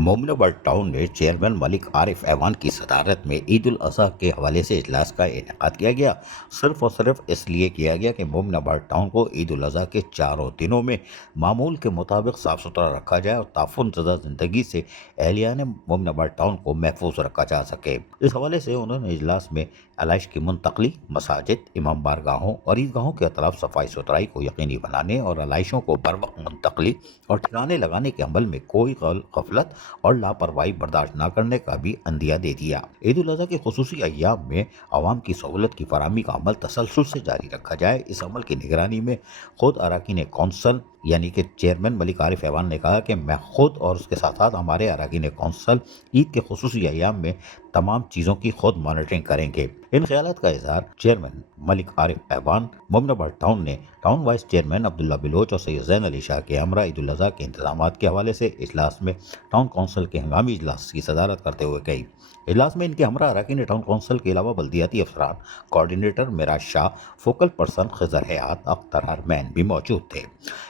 Mominabad town ने chairman Malik Arif ऐवान की सदारत में ईद उल अज़हा के हवाले से इजलास का इनेकाद किया गया। सिर्फ और सिर्फ इसलिए किया गया कि मोमिनाबाद टाउन को ईद उल अज़हा के चारों दिनों में मामूल के मुताबिक साफ़ सुथरा रखा जाए और ताफुन ज़दा ज़िंदगी से एहलियान मोमिनाबाद टाउन को महफूज रखा जा सके। इस हवाले से उन्होंने इजलास में आलाइश की मुंतकली, मसाजिद, इमाम बारगाहों और ईदगाहों के अतराफ सफाई सुथराई को यकीनी बनाने और आलाइशों को बर वक्त मुंतकली और ठिकाने लगाने के अमल में कोई गफलत और लापरवाही बर्दाश्त न करने का भी अंदिया दे दिया। ईद उल अज़हा के खुसूसी अय्याम में आवाम की सहूलत की फराहमी का अमल तसलसल से जारी रखा जाए। इस अमल की निगरानी में खुद अरकान कौंसल यानी कि चेयरमैन मलिक आरिफ ऐवान ने कहा कि मैं खुद और उसके साथ साथ हमारे अरकान कौंसल ईद के खुसूसी अय्याम में तमाम चीज़ों की खुद मॉनिटरिंग करेंगे। इन ख्यालात का इजहार चेयरमैन मलिक आरिफ ऐवान, मोमिनाबाद टाउन ने town vice chairman Abdullah Baloch और सैयद ज़ैन अली शाह के हमरा ईद उल अज़हा के इंतजामात के हवाले से इजलास में टाउन कौंसिल के हंगामी इजलास की सदारत करते हुए कही। इजलास में इनके हमरा अरकान टाउन कौंसिल के अलावा बल्दियाती अफसरान, coordinator Miraj Shah, focal person Khizar Hayat, Akhtar Arman भी मौजूद थे।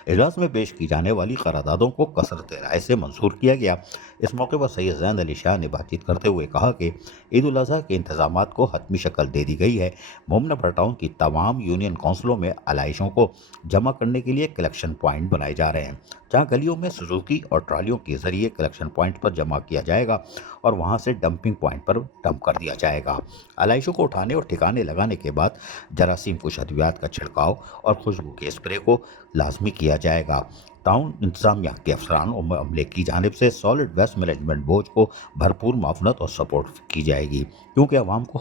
इजलास में पेश की जाने वाली करारदादों को कसरत राय से मंजूर किया गया। इस मौके पर सैयद ज़ैन अली शाह ने बातचीत करते हुए कहा कि ईद उल अज़हा के इंतजामात को हतमी शक्ल दे दी गई है। मोमिनाबाद टाउन की तमाम यूनियन काउंसिलों में आलाइशों को जमा करने के लिए कलेक्शन पॉइंट बनाए जा रहे हैं, जहाँ गलियों में सुजुकी और ट्रालियों के जरिए कलेक्शन पॉइंट पर जमा किया जाएगा और वहाँ से डंपिंग पॉइंट पर डंप कर दिया जाएगा। आलाइशों को उठाने और ठिकाने लगाने के बाद जरासीम कुश अद्वियात का छिड़काव और खुशबू के स्प्रे को लाजमी किया जाएगा। टाउन इंतजामिया के अफसरान और अमले की जानिब से सॉलिड वेस्ट मैनेजमेंट बोर्ड को भरपूर मावनत और सपोर्ट की जाएगी, क्योंकि आवाम को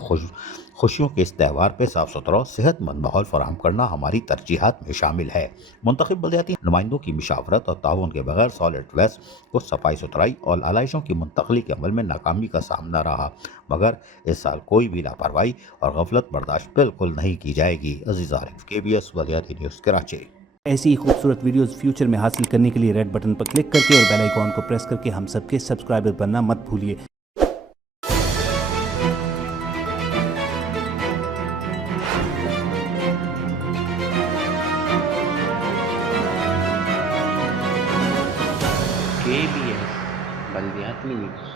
खुशियों के इस त्यौहार पर साफ़ सुथरा और सेहतमंद माहौल फराहम करना हमारी तरजीहात में शामिल है। मुंतखब बल्दियाती नुमाइंदों की मशावरत और ताउन के बगैर सॉलिड वेस्ट को सफाई सुथराई और आलाइशों की मुंतकली के अमल में नाकामी का सामना रहा, मगर इस साल कोई भी लापरवाही और गफलत बर्दाश्त बिल्कुल नहीं की जाएगी। अजीज़ आरिफ, KBS बल्दियाती न्यूज़, कराची। ऐसी ही खूबसूरत वीडियोस फ्यूचर में हासिल करने के लिए रेड बटन पर क्लिक करके और बेल आइकॉन को प्रेस करके हम सबके सब्सक्राइबर बनना मत भूलिए। KBS बल्दियाती न्यूज़।